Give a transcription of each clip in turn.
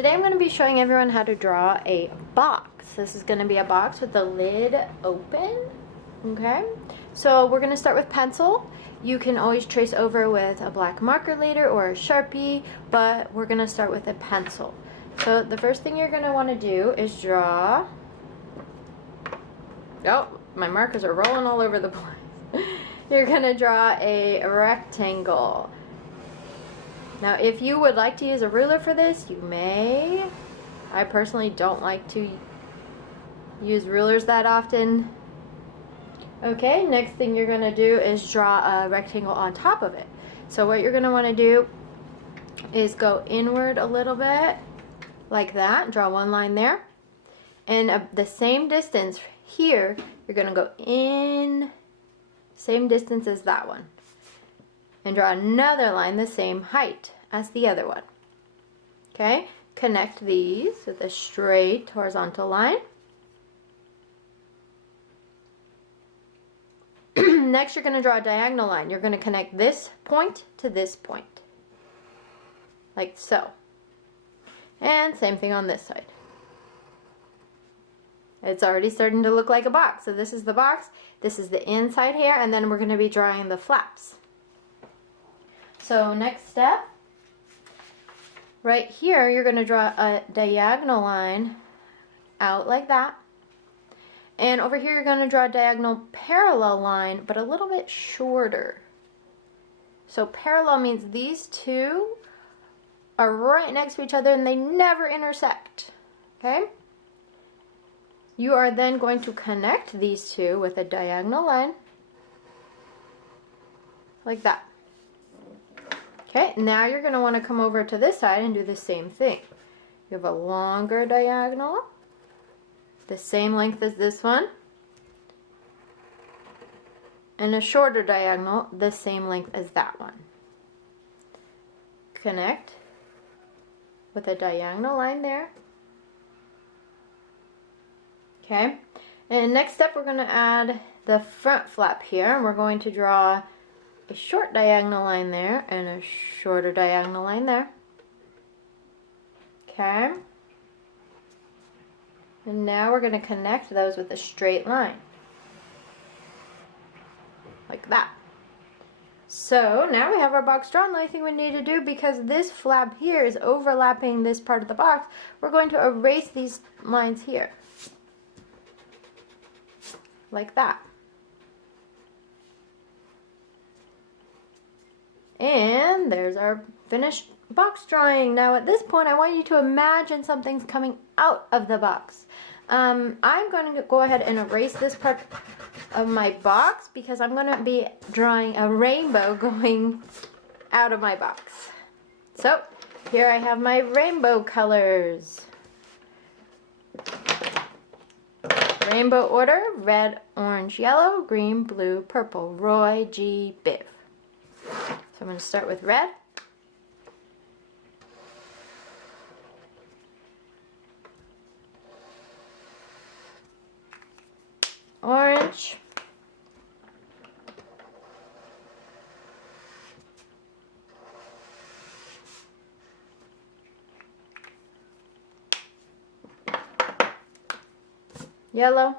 Today I'm going to be showing everyone how to draw a box. This is going to be a box with the lid open. Okay, so we're going to start with pencil. You can always trace over with a black marker later or a Sharpie, but we're going to start with a pencil. So the first thing you're going to want to do is draw. Oh, my markers are rolling all over the place. You're going to draw a rectangle. Now, if you would like to use a ruler for this, you may. I personally don't like to use rulers that often. Okay, next thing you're going to do is draw a rectangle on top of it. So what you're going to want to do is go inward a little bit, like that. Draw one line there. And the same distance here, you're going to go in, same distance as that one. And draw another line the same height as the other one. Okay, connect these with a straight horizontal line. Next, you're going to draw a diagonal line. You're going to connect this point to this point, like so. And same thing on this side. It's already starting to look like a box. So this is the box, this is the inside here, and then we're going to be drawing the flaps. So next step, right here, you're going to draw a diagonal line out like that. And over here, you're going to draw a diagonal parallel line, but a little bit shorter. So parallel means these two are right next to each other and they never intersect. Okay? You are then going to connect these two with a diagonal line, like that. Okay, now you're going to want to come over to this side and do the same thing. You have a longer diagonal, the same length as this one, and a shorter diagonal, the same length as that one. Connect with a diagonal line there. Okay, and next step we're going to add the front flap here, and we're going to draw a short diagonal line there and a shorter diagonal line there. Okay. And now we're going to connect those with a straight line. Like that. So now we have our box drawn. The only thing we need to do, because this flap here is overlapping this part of the box, we're going to erase these lines here. Like that. And there's our finished box drawing. Now at this point I want you to imagine something's coming out of the box. I'm going to go ahead and erase this part of my box because I'm going to be drawing a rainbow going out of my box. So here I have my rainbow colors. Rainbow order: red, orange, yellow, green, blue, purple. Roy G. Biv. So I'm going to start with red. Orange. Yellow.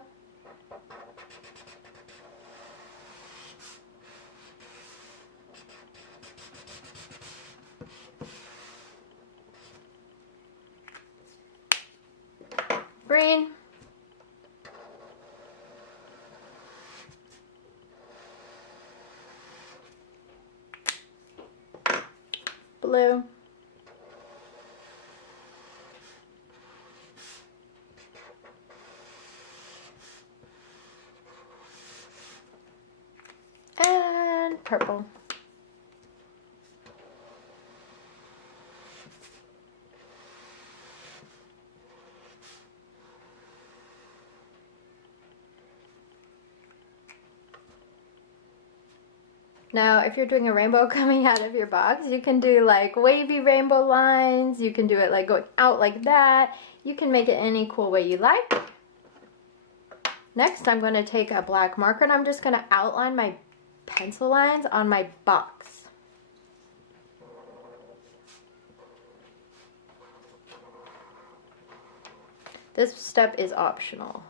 Green. Blue. And purple. Now, if you're doing a rainbow coming out of your box, you can do like wavy rainbow lines. You can do it like going out like that. You can make it any cool way you like. Next, I'm going to take a black marker and I'm just going to outline my pencil lines on my box. This step is optional.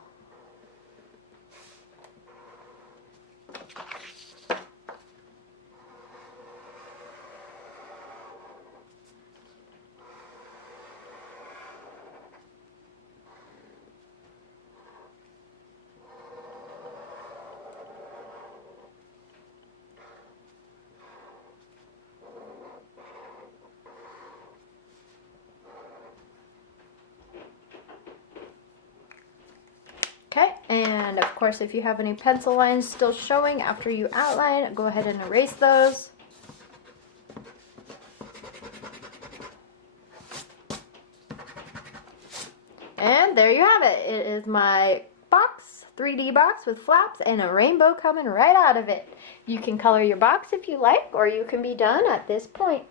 Okay, and of course if you have any pencil lines still showing after you outline, go ahead and erase those. And there you have it. It is my box, 3D box with flaps and a rainbow coming right out of it. You can color your box if you like, or you can be done at this point.